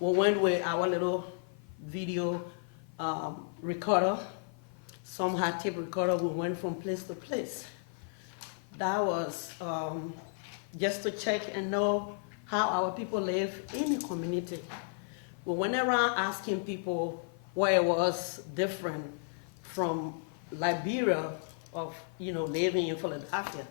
We went with our little video recorder. Some had tape recorder. We went from place to place. That was just to check and know how our people live in the community. We went around asking people where it was different from Liberia of living in Philadelphia.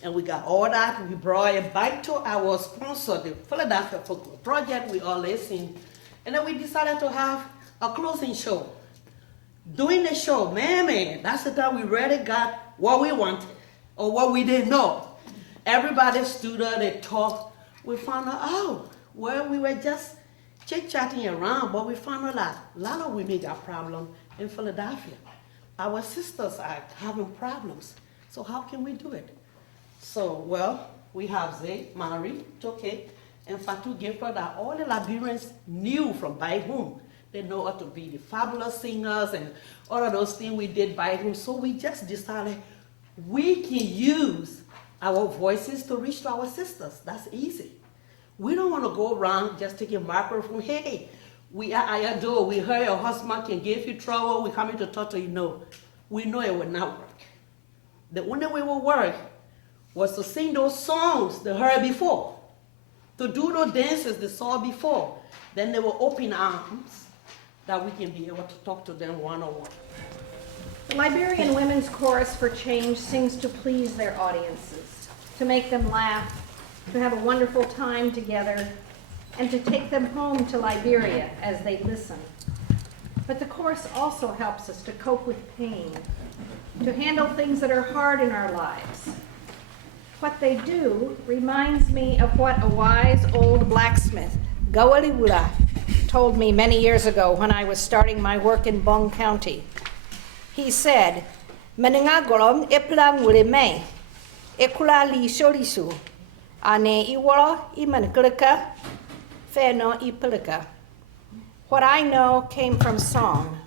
And we got all that. We brought it back to our sponsor, the Philadelphia Folklore Project. We all listened. And then we decided to have a closing show. Doing the show, man, that's the time we really got what we wanted or what we didn't know. Everybody stood up, they talked. We found out, well, we were just chit-chatting around, but we found out that a lot of women got problems in Philadelphia. Our sisters are having problems. So how can we do it? So, well, we have Zay, Marie, Toke, and Fatou gave her that all the Liberians knew from by whom. They know how to be the fabulous singers and all of those things we did by whom. So we just decided we can use our voices to reach to our sisters. That's easy. We don't want to go around just taking microphone. Hey, we heard your husband can give you trouble. We're coming to talk to you. No, we know it will not work. The only way it will work was to sing those songs they heard before, to do those dances they saw before. Then they will open arms that we can be able to talk to them one-on-one. The Liberian Women's Chorus for Change sings to please their audiences, to make them laugh, to have a wonderful time together, and to take them home to Liberia as they listen. But the chorus also helps us to cope with pain, to handle things that are hard in our lives. What they do reminds me of what a wise old blacksmith, Gawaliwula, told me many years ago when I was starting my work in Bong County. He said, "Meningagolom eplang ulime, ekula li solisu, ane iwala imankulika, feno ipulika." What I know came from song.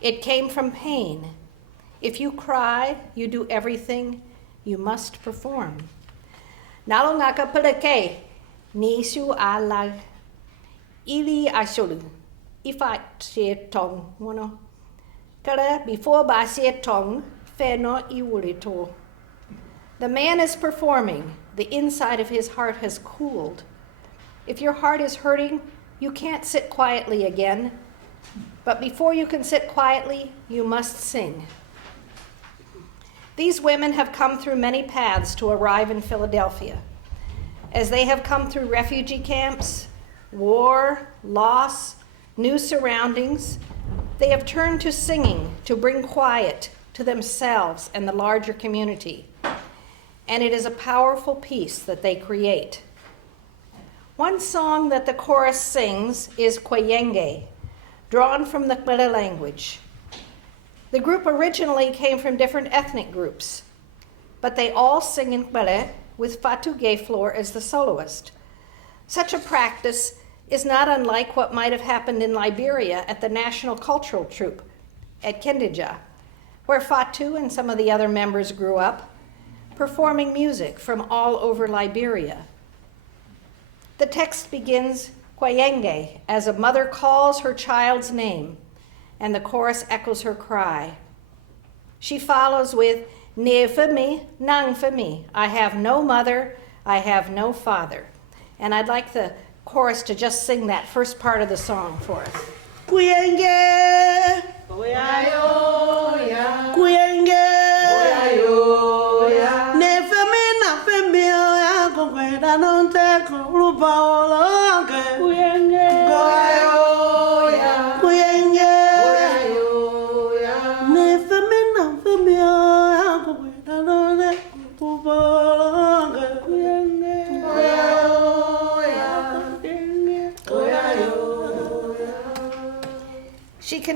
It came from pain. If you cry, you do everything, you must perform. Nalongaka pulike, nisu alag, ili asulu, ifat se tong, wono. Kara before ba se tong, feno iwurito. The man is performing. The inside of his heart has cooled. If your heart is hurting, you can't sit quietly again. But before you can sit quietly, you must sing. These women have come through many paths to arrive in Philadelphia. As they have come through refugee camps, war, loss, new surroundings, they have turned to singing to bring quiet to themselves and the larger community. And it is a powerful piece that they create. One song that the chorus sings is Kwayenge, drawn from the Kbele language. The group originally came from different ethnic groups, but they all sing in Kbele with Fatou Gayflor as the soloist. Such a practice is not unlike what might have happened in Liberia at the National Cultural Troupe at Kindija, where Fatou and some of the other members grew up, performing music from all over Liberia. The text begins, Kwayenge, as a mother calls her child's name, and the chorus echoes her cry. She follows with, Ne for me, nang for me. I have no mother, I have no father. And I'd like the chorus to just sing that first part of the song for us. Kwayenge, Kwayenge, Ne for me, na for me, I go don't take Kwayenge.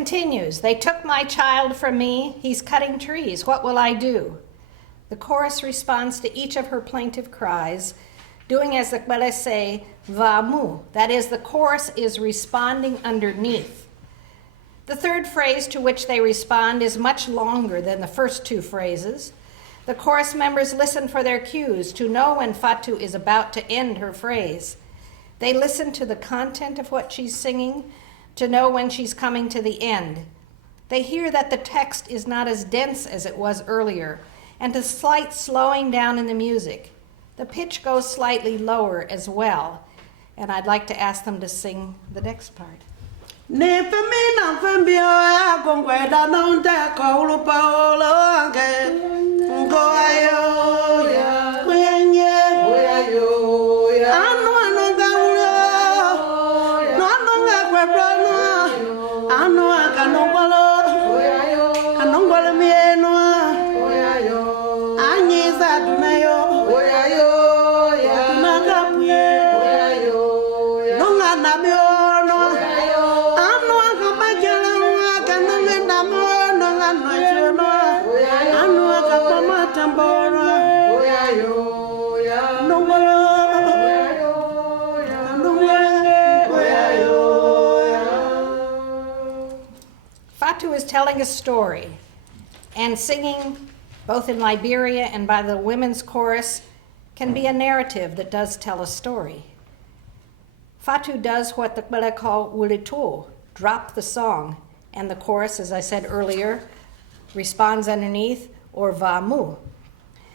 continues, they took my child from me, he's cutting trees, what will I do? The chorus responds to each of her plaintive cries, doing as the Kbele say, Vamu. That is, the chorus is responding underneath. The third phrase to which they respond is much longer than the first two phrases. The chorus members listen for their cues to know when Fatu is about to end her phrase. They listen to the content of what she's singing to know when she's coming to the end. They hear that the text is not as dense as it was earlier, and a slight slowing down in the music. The pitch goes slightly lower as well, and I'd like to ask them to sing the next part. Fatu is telling a story, and singing, both in Liberia and by the women's chorus, can be a narrative that does tell a story. Fatu does what the Kbele call ulito, drop the song, and the chorus, as I said earlier, responds underneath, or vamu.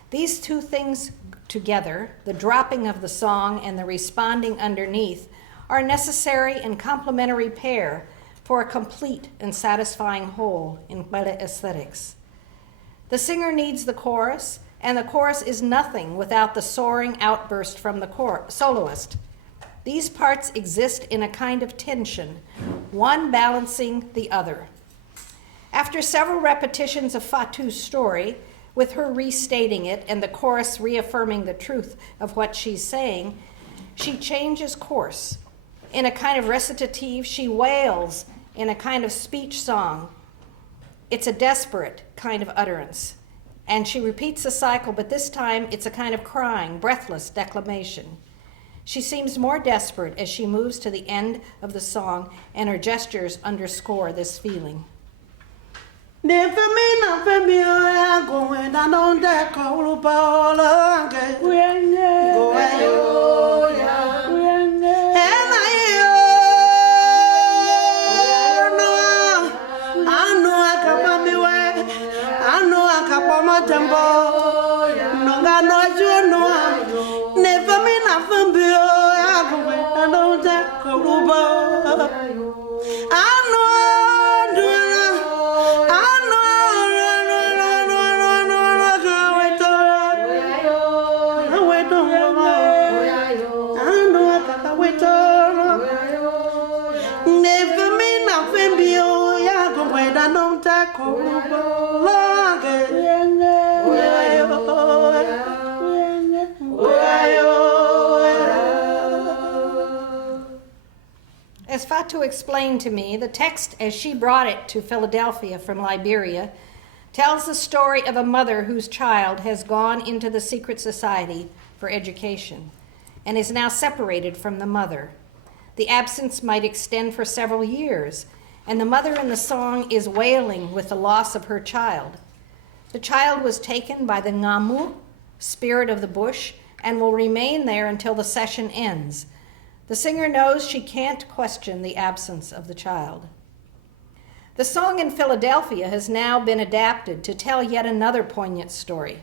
These two things together, the dropping of the song and the responding underneath, are a necessary and complementary pair for a complete and satisfying whole in Kbele aesthetics. The singer needs the chorus, and the chorus is nothing without the soaring outburst from the soloist. These parts exist in a kind of tension, one balancing the other. After several repetitions of Fatu's story, with her restating it and the chorus reaffirming the truth of what she's saying, she changes course. In a kind of recitative, she wails in a kind of speech song. It's a desperate kind of utterance. And she repeats the cycle, but this time it's a kind of crying, breathless declamation. She seems more desperate as she moves to the end of the song, and her gestures underscore this feeling. As Fatu explained to me, the text, as she brought it to Philadelphia from Liberia, tells the story of a mother whose child has gone into the secret society for education and is now separated from the mother. The absence might extend for several years, and the mother in the song is wailing with the loss of her child. The child was taken by the Ngamu, spirit of the bush, and will remain there until the session ends. The singer knows she can't question the absence of the child. The song in Philadelphia has now been adapted to tell yet another poignant story.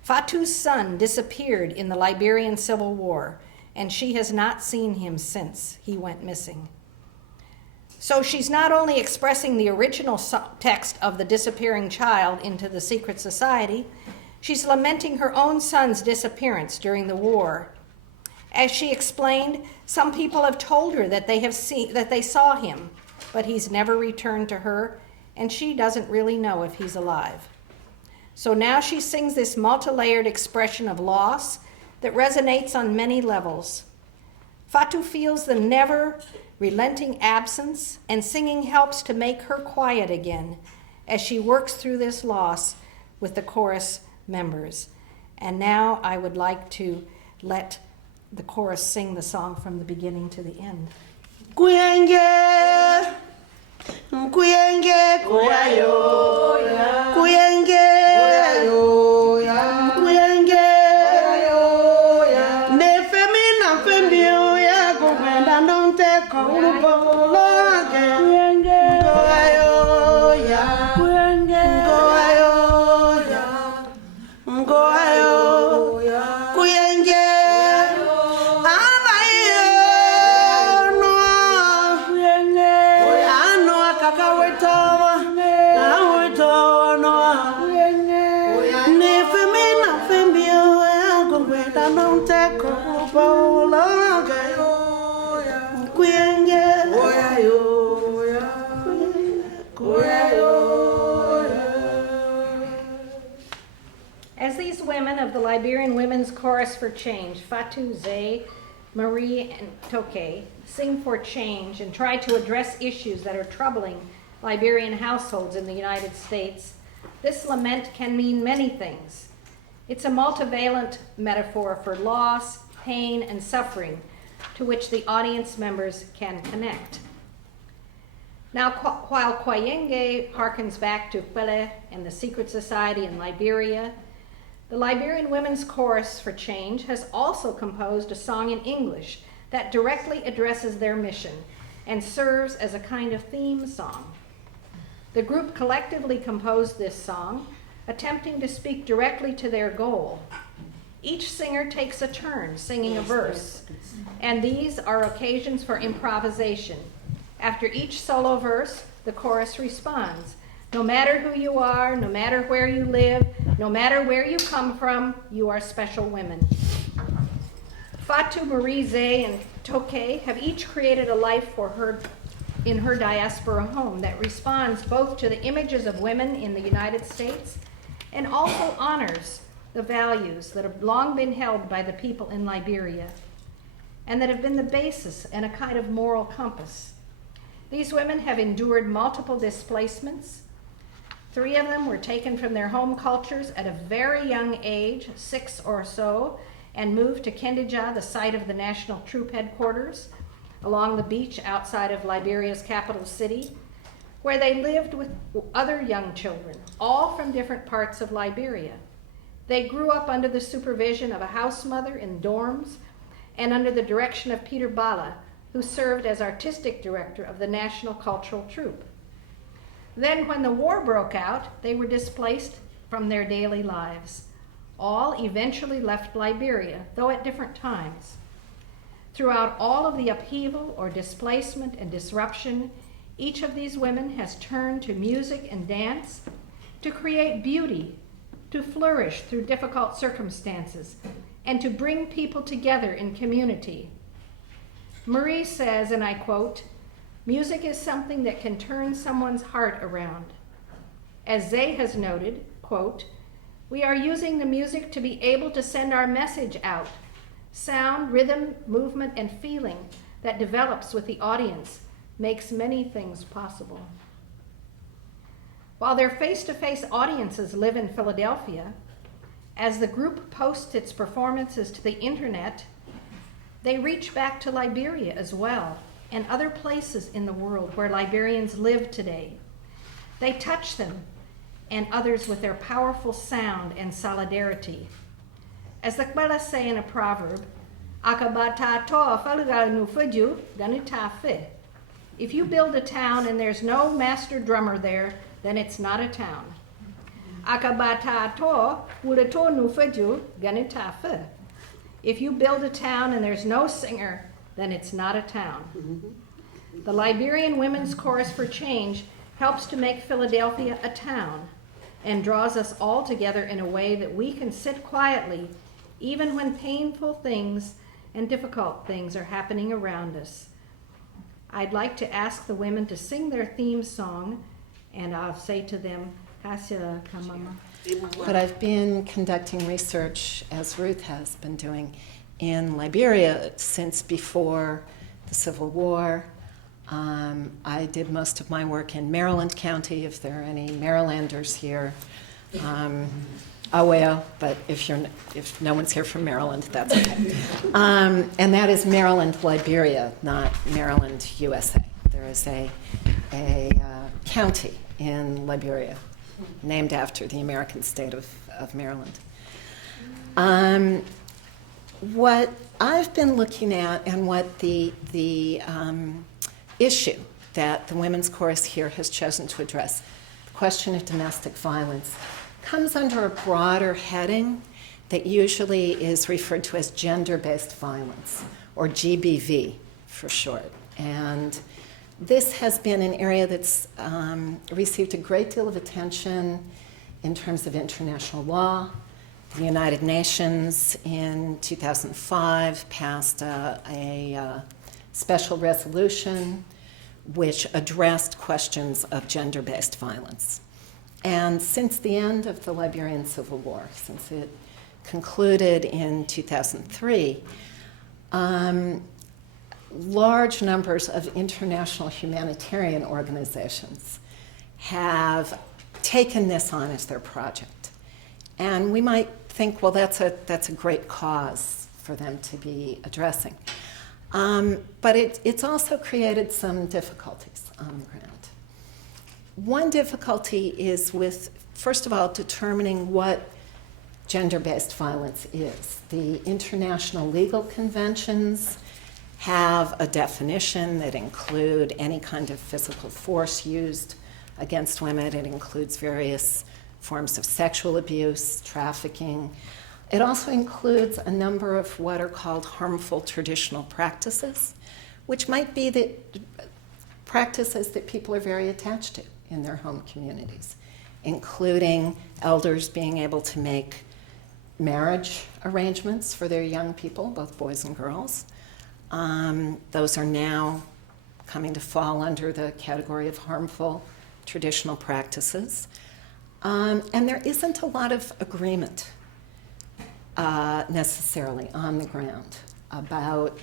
Fatu's son disappeared in the Liberian Civil War, and she has not seen him since he went missing. So she's not only expressing the original text of the disappearing child into the secret society, she's lamenting her own son's disappearance during the war. As she explained, some people have told her that they saw him, but he's never returned to her, and she doesn't really know if he's alive. So now she sings this multi-layered expression of loss that resonates on many levels. Fatu feels the never relenting absence, and singing helps to make her quiet again as she works through this loss with the chorus members. And now I would like to let the chorus sing the song from the beginning to the end. Kuyenge, kuyenge, kuyayo, kuyenge, kuyenge, ne femina fembio ya gumenda nonte kaubo lage, kuyenge, kuyayo ya, kuyenge, kuyayo ya, kuyayo ya, kuyenge. As these women of the Liberian Women's Chorus for Change, Fatu, Zay, Marie, and Toke, sing for change and try to address issues that are troubling Liberian households in the United States, this lament can mean many things. It's a multivalent metaphor for loss, pain, and suffering to which the audience members can connect. Now, while Kwayenge harkens back to Pele and the secret society in Liberia, the Liberian Women's Chorus for Change has also composed a song in English that directly addresses their mission and serves as a kind of theme song. The group collectively composed this song, attempting to speak directly to their goal. Each singer takes a turn singing a verse, and these are occasions for improvisation. After each solo verse, the chorus responds. No matter who you are, no matter where you live, no matter where you come from, you are special women. Fatu, Marie, Zay, and Toke have each created a life for her in her diaspora home that responds both to the images of women in the United States and also honors the values that have long been held by the people in Liberia and that have been the basis and a kind of moral compass. These women have endured multiple displacements. 3 of them were taken from their home cultures at a very young age, 6 or so, and moved to Kendija, the site of the National Troop Headquarters, along the beach outside of Liberia's capital city, where they lived with other young children, all from different parts of Liberia. They grew up under the supervision of a house mother in dorms and under the direction of Peter Bala, who served as artistic director of the National Cultural Troupe. Then when the war broke out, they were displaced from their daily lives. All eventually left Liberia, though at different times. Throughout all of the upheaval or displacement and disruption, each of these women has turned to music and dance to create beauty, to flourish through difficult circumstances, and to bring people together in community. Marie says, and I quote, "Music is something that can turn someone's heart around." As Zay has noted, quote, "We are using the music to be able to send our message out. Sound, rhythm, movement, and feeling that develops with the audience makes many things possible." While their face-to-face audiences live in Philadelphia, as the group posts its performances to the internet, they reach back to Liberia as well, and other places in the world where Liberians live today. They touch them and others with their powerful sound and solidarity. As the Kbala say in a proverb, if you build a town and there's no master drummer there, then it's not a town. If you build a town and there's no singer, then it's not a town. The Liberian Women's Chorus for Change helps to make Philadelphia a town and draws us all together in a way that we can sit quietly even when painful things and difficult things are happening around us. I'd like to ask the women to sing their theme song, and I'll say to them, Kasila Kamama. But I've been conducting research, as Ruth has been doing, in Liberia since before the Civil War. I did most of my work in Maryland County, if there are any Marylanders here. Oh well, but if no one's here from Maryland, that's okay. And that is Maryland, Liberia, not Maryland, USA. There is a county in Liberia named after the American state of Maryland. What I've been looking at and what the issue that the Women's Chorus here has chosen to address, the question of domestic violence, comes under a broader heading that usually is referred to as gender-based violence, or GBV for short. And this has been an area that's received a great deal of attention in terms of international law. The United Nations in 2005 passed a special resolution which addressed questions of gender-based violence. And since the end of the Liberian Civil War, since it concluded in 2003, large numbers of international humanitarian organizations have taken this on as their project. And we might think, well, that's a great cause for them to be addressing. But it's also created some difficulties on the ground. One difficulty is with, first of all, determining what gender-based violence is. The international legal conventions have a definition that include any kind of physical force used against women. It includes various forms of sexual abuse, trafficking. It also includes a number of what are called harmful traditional practices, which might be the practices that people are very attached to in their home communities, including elders being able to make marriage arrangements for their young people, both boys and girls. Those are now coming to fall under the category of harmful traditional practices. And there isn't a lot of agreement necessarily on the ground about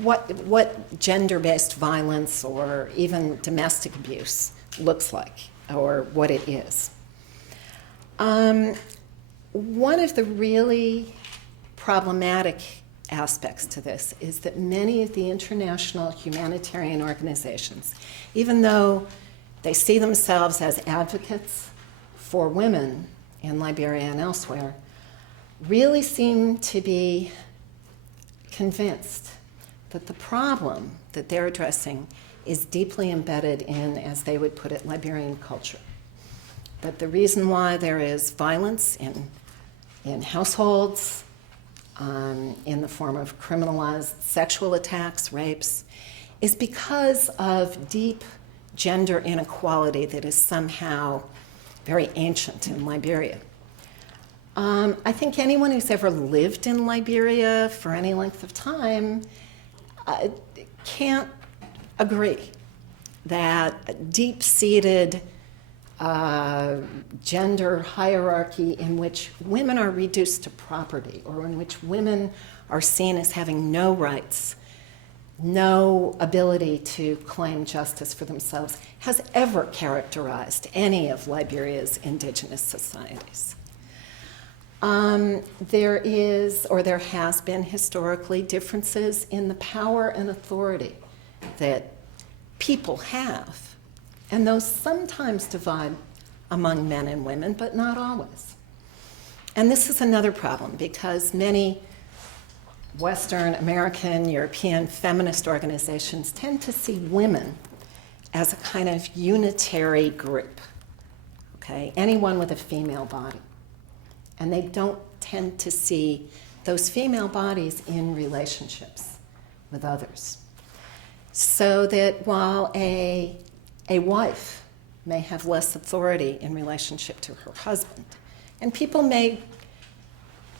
what gender-based violence or even domestic abuse looks like or what it is. One of the really problematic aspects to this is that many of the international humanitarian organizations, even though they see themselves as advocates for women in Liberia and elsewhere, really seem to be convinced that the problem that they're addressing is deeply embedded in, as they would put it, Liberian culture. That the reason why there is violence in households, in the form of criminalized sexual attacks, rapes, is because of deep gender inequality that is somehow very ancient in Liberia. I think anyone who's ever lived in Liberia for any length of time can't agree that deep-seated gender hierarchy in which women are reduced to property, or in which women are seen as having no rights, no ability to claim justice for themselves, has ever characterized any of Liberia's indigenous societies. There is, or there has been historically, differences in the power and authority that people have. And those sometimes divide among men and women, but not always. And this is another problem, because many Western, American, European feminist organizations tend to see women as a kind of unitary group, okay? Anyone with a female body. And they don't tend to see those female bodies in relationships with others. So that while a wife may have less authority in relationship to her husband, and people may,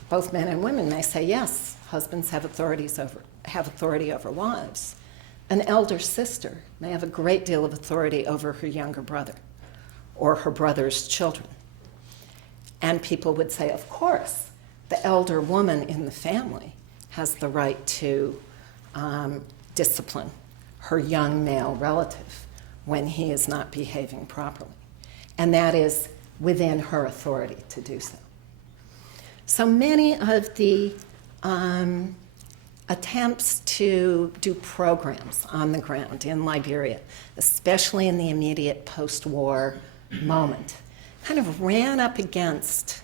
both men and women may say, yes, husbands have authority over wives. An elder sister may have a great deal of authority over her younger brother or her brother's children. And people would say, of course, the elder woman in the family has the right to discipline her young male relative when he is not behaving properly. And that is within her authority to do so. So many of the attempts to do programs on the ground in Liberia, especially in the immediate post-war moment, kind of ran up against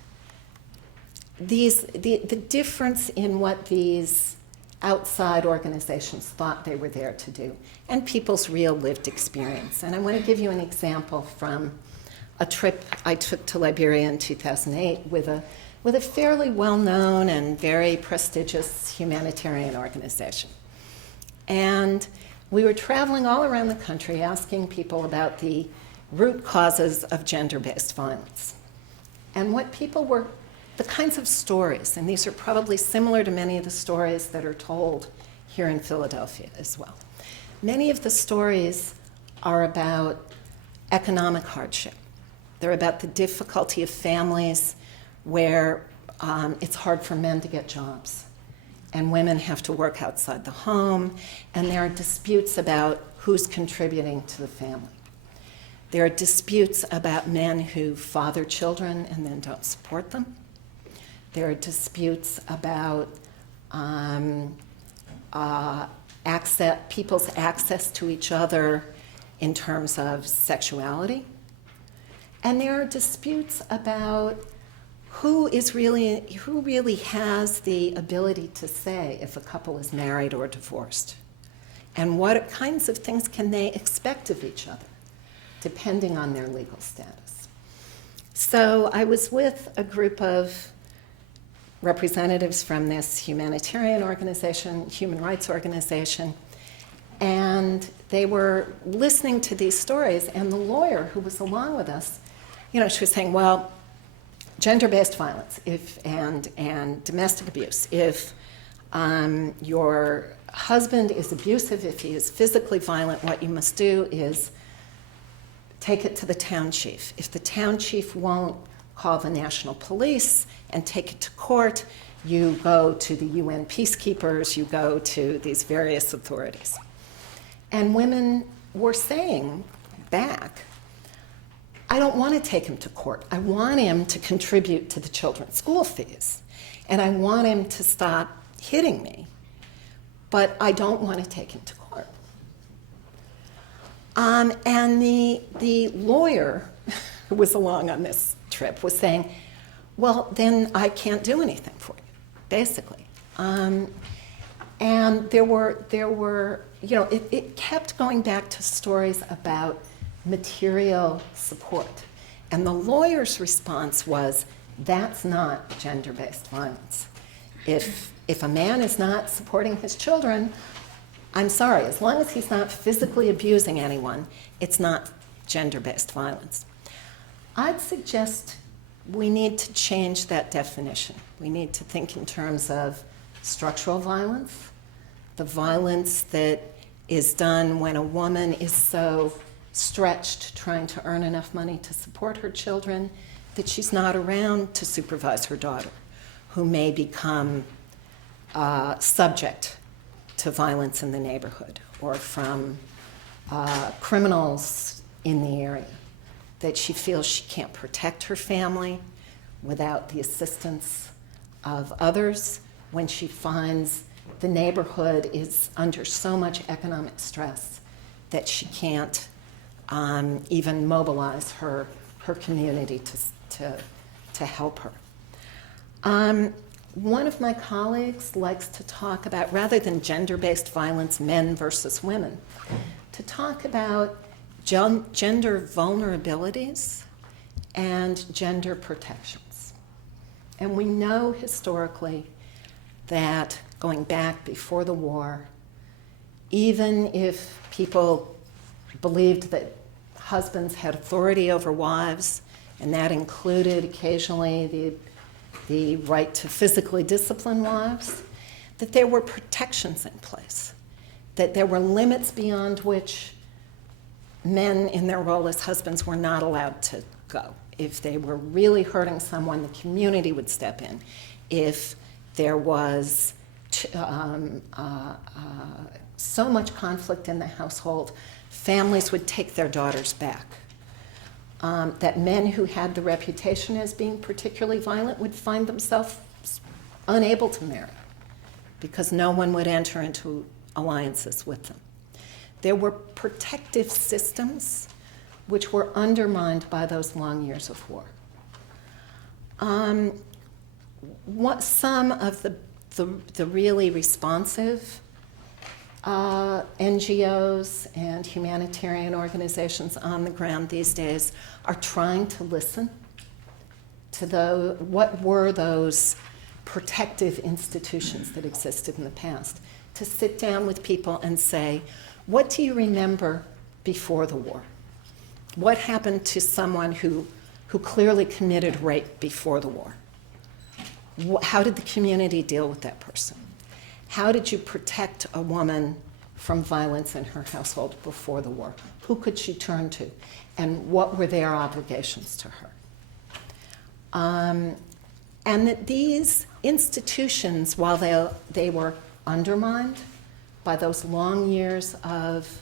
the difference in what these outside organizations thought they were there to do and people's real lived experience. And I want to give you an example from a trip I took to Liberia in 2008 with a fairly well-known and very prestigious humanitarian organization. And we were traveling all around the country asking people about the root causes of gender-based violence. And what people were, the kinds of stories, and these are probably similar to many of the stories that are told here in Philadelphia as well. Many of the stories are about economic hardship. They're about the difficulty of families where it's hard for men to get jobs and women have to work outside the home, and there are disputes about who's contributing to the family. There are disputes about men who father children and then don't support them. There are disputes about people's access to each other in terms of sexuality. And there are disputes about who really has the ability to say if a couple is married or divorced, and what kinds of things can they expect of each other, depending on their legal status. So I was with a group of representatives from this humanitarian organization, human rights organization, and they were listening to these stories, and the lawyer who was along with us, she was saying, well, gender-based violence and domestic abuse, if your husband is abusive, if he is physically violent, what you must do is take it to the town chief. If the town chief won't call the national police and take it to court, you go to the UN peacekeepers, you go to these various authorities. And women were saying back, I don't want to take him to court. I want him to contribute to the children's school fees. And I want him to stop hitting me. But I don't want to take him to court. And the lawyer who was along on this trip was saying, well, then I can't do anything for you, basically. And there were it kept going back to stories about material support. And the lawyer's response was, that's not gender-based violence. If a man is not supporting his children, I'm sorry, as long as he's not physically abusing anyone, it's not gender-based violence. I'd suggest we need to change that definition. We need to think in terms of structural violence, the violence that is done when a woman is so stretched trying to earn enough money to support her children that she's not around to supervise her daughter, who may become subject to violence in the neighborhood or from criminals in the area, that she feels she can't protect her family without the assistance of others, when she finds the neighborhood is under so much economic stress that she can't even mobilize her community to help her. One of my colleagues likes to talk about, rather than gender-based violence, men versus women, to talk about gender vulnerabilities and gender protections. And we know historically that going back before the war, even if people believed that husbands had authority over wives, and that included occasionally the right to physically discipline wives, that there were protections in place, that there were limits beyond which men in their role as husbands were not allowed to go. If they were really hurting someone, the community would step in. If there was so much conflict in the household, families would take their daughters back. That men who had the reputation as being particularly violent would find themselves unable to marry because no one would enter into alliances with them. There were protective systems which were undermined by those long years of war. Some of the really responsive NGOs and humanitarian organizations on the ground these days are trying to listen to what were those protective institutions that existed in the past, to sit down with people and say, what do you remember before the war? What happened to someone who clearly committed rape before the war? How did the community deal with that person? How did you protect a woman from violence in her household before the war? Who could she turn to? And what were their obligations to her? And that these institutions, while they were undermined by those long years of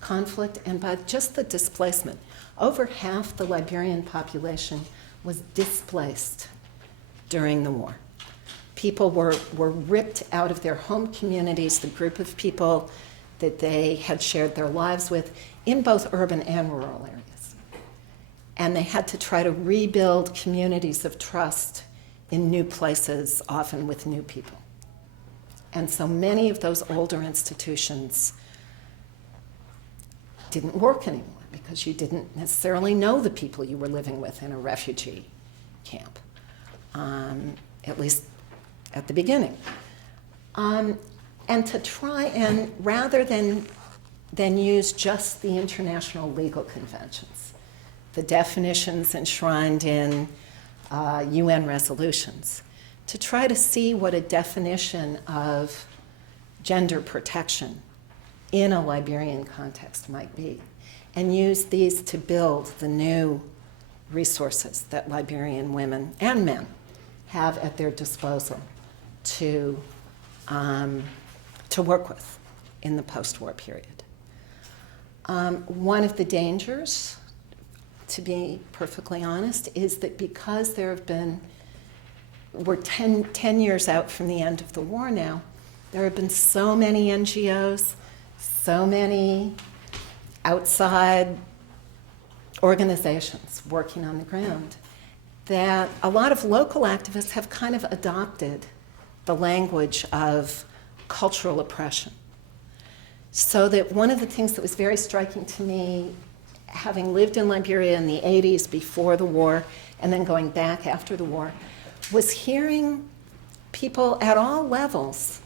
conflict and by just the displacement, over half the Liberian population was displaced during the war. People were ripped out of their home communities, the group of people that they had shared their lives with, in both urban and rural areas. And they had to try to rebuild communities of trust in new places, often with new people. And so many of those older institutions didn't work anymore because you didn't necessarily know the people you were living with in a refugee camp, at least at the beginning. And to try and, rather than use just the international legal conventions, the definitions enshrined in UN resolutions, to try to see what a definition of gender protection in a Liberian context might be, and use these to build the new resources that Liberian women and men have at their disposal to work with in the post-war period. One of the dangers, to be perfectly honest, is that because we're 10 years out from the end of the war now, there have been so many NGOs, so many outside organizations working on the ground, that a lot of local activists have kind of adopted the language of cultural oppression. So that one of the things that was very striking to me, having lived in Liberia in the 80s before the war and then going back after the war, was hearing people at all levels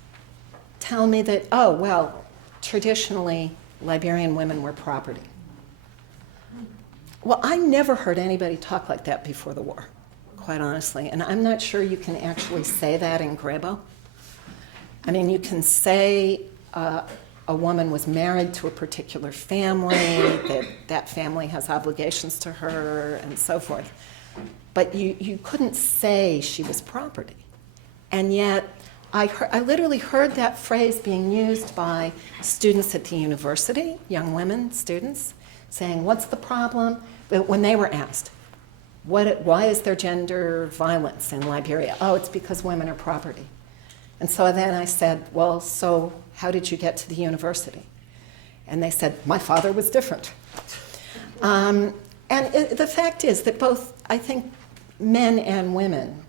tell me that, oh, well, traditionally Liberian women were property. Well, I never heard anybody talk like that before the war, quite honestly, and I'm not sure you can actually say that in Grebo. I mean, you can say a woman was married to a particular family, that family has obligations to her, and so forth. But you couldn't say she was property. And yet, I literally heard that phrase being used by students at the university, young women, students, saying, what's the problem? But when they were asked, why is there gender violence in Liberia? Oh, it's because women are property. And so then I said, well, so how did you get to the university? And they said, my father was different. The fact is that both, I think, men and women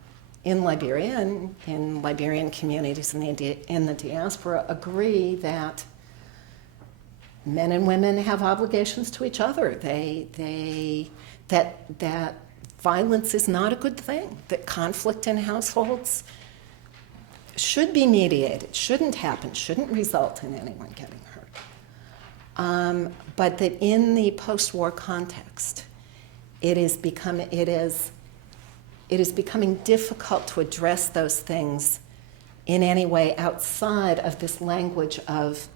in Liberia and in Liberian communities in the diaspora agree that men and women have obligations to each other. That violence is not a good thing, that conflict in households should be mediated, shouldn't happen, shouldn't result in anyone getting hurt. But that in the post-war context, it is becoming difficult to address those things in any way outside of this language of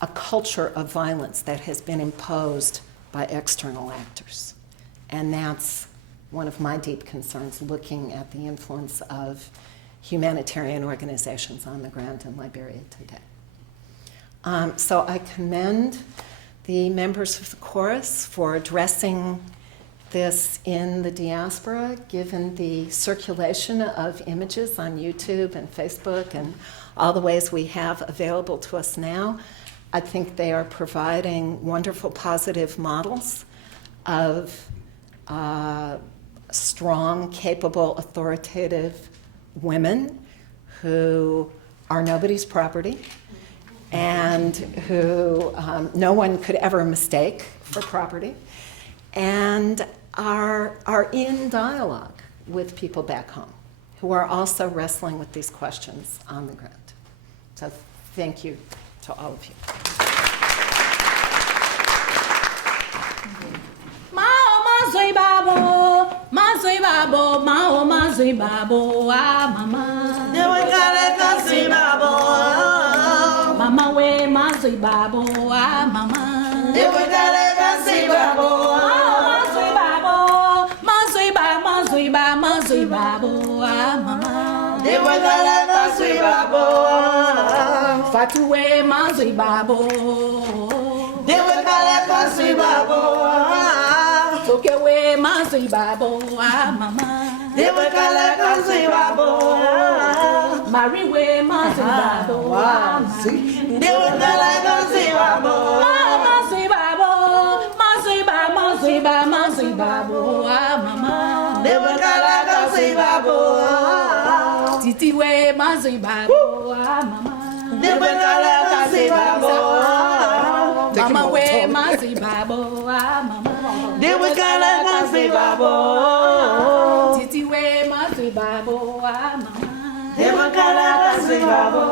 a culture of violence that has been imposed by external actors. And that's one of my deep concerns, looking at the influence of humanitarian organizations on the ground in Liberia today. So I commend the members of the chorus for addressing this in the diaspora, given the circulation of images on YouTube and Facebook and all the ways we have available to us now. I think they are providing wonderful positive models of strong, capable, authoritative women who are nobody's property and who no one could ever mistake for property, and are in dialogue with people back home who are also wrestling with these questions on the ground. So thank you to all of you. Mazoi babo, mao mazoi babo, ah mama. Dewe kale kasi babo. Mama we mazoi babo, ah mama. Dewe kale kasi babo. Mazoi babo, mazoi babo, ah mama. Dewe kale kasi babo. Fatu we mazoi babo. Dewe kale kasi babo. Toke we mazoi babo, ah mama. Dewe kale kasi babo. Mari we mazoi babo, ah mama. Dewe kale kasi babo. Mazoi babo, ah mama. Dewe kale kasi babo. Titi we mazoi babo, ah mama. Dewe kale kasi babo. Mama we mazoi babo, ah mama. Dewe kale kasi babo. Titi we mazoi babo, ah mama. Dewe kale kasi babo.